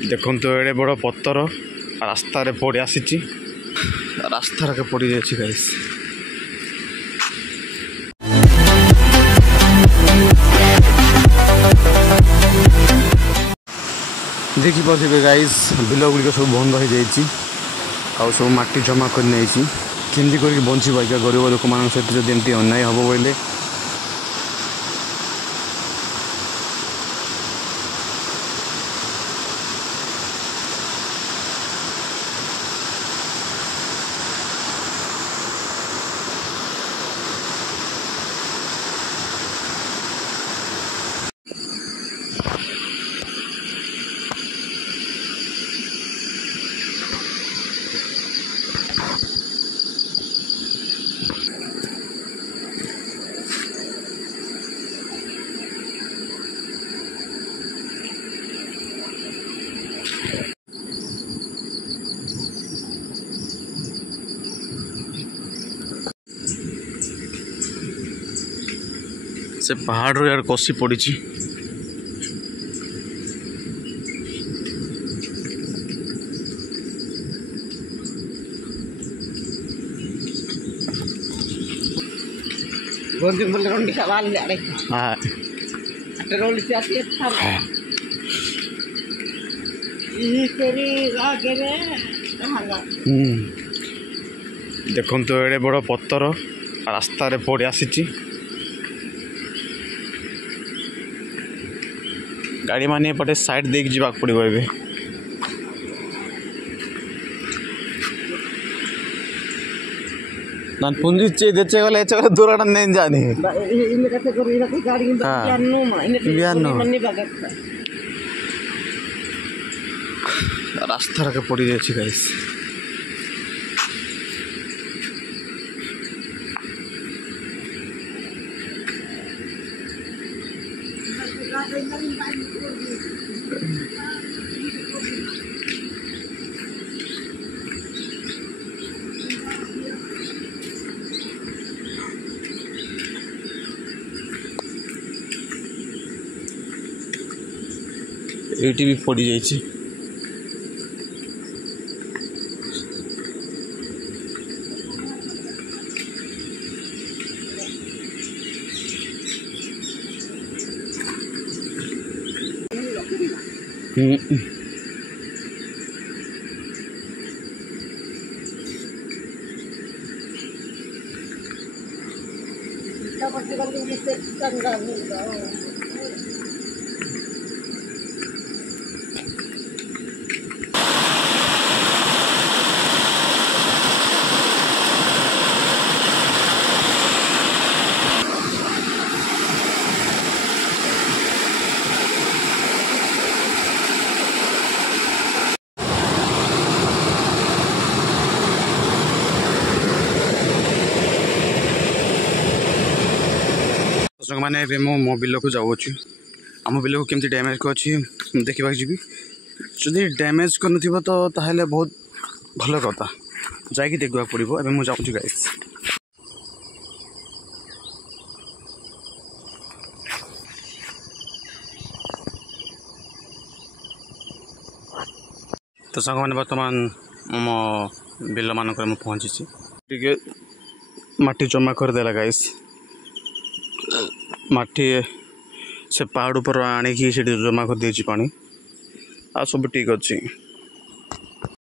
देखो एड़े बड़ पत्थर रास्तार पड़ आसी रास्तार पड़ जाए गाइस। देखिपे गाइस बिल गुड़िक सब बंद हो जाए सब माटी जमा कर केमती कर बंचब आज्ञा गरीब लोक मान सहित जब एमती अन्याय हम बोले से पहाड़ रो यार कसी पड़ी देखो एड़े बड़ पत्थर रास्तार पड़ आसी गाड़ी माने पटे साइड देख जावाक पड़ो ए पुंजी देचे गले दूर नहीं जाने रास्तार पड़ जाए गाइस। एटी भी पड़ जाइए मैंने मो बिल को जाऊँ आम बिल को केमती डैमेज को अच्छी देखा जी जदि डैमेज कर तो ताहले बहुत भल कथा जाकि देखा पड़ो ए मुझे जाऊँ गाइस। तो सांग मैंने बर्तमान मो बिल मानक पहुँची टे माटी जमा करदेला गाइस माटी से पहाड़ ऊपर आणिकी जमा कर देछि पानी आ सब ठीक अच्छी।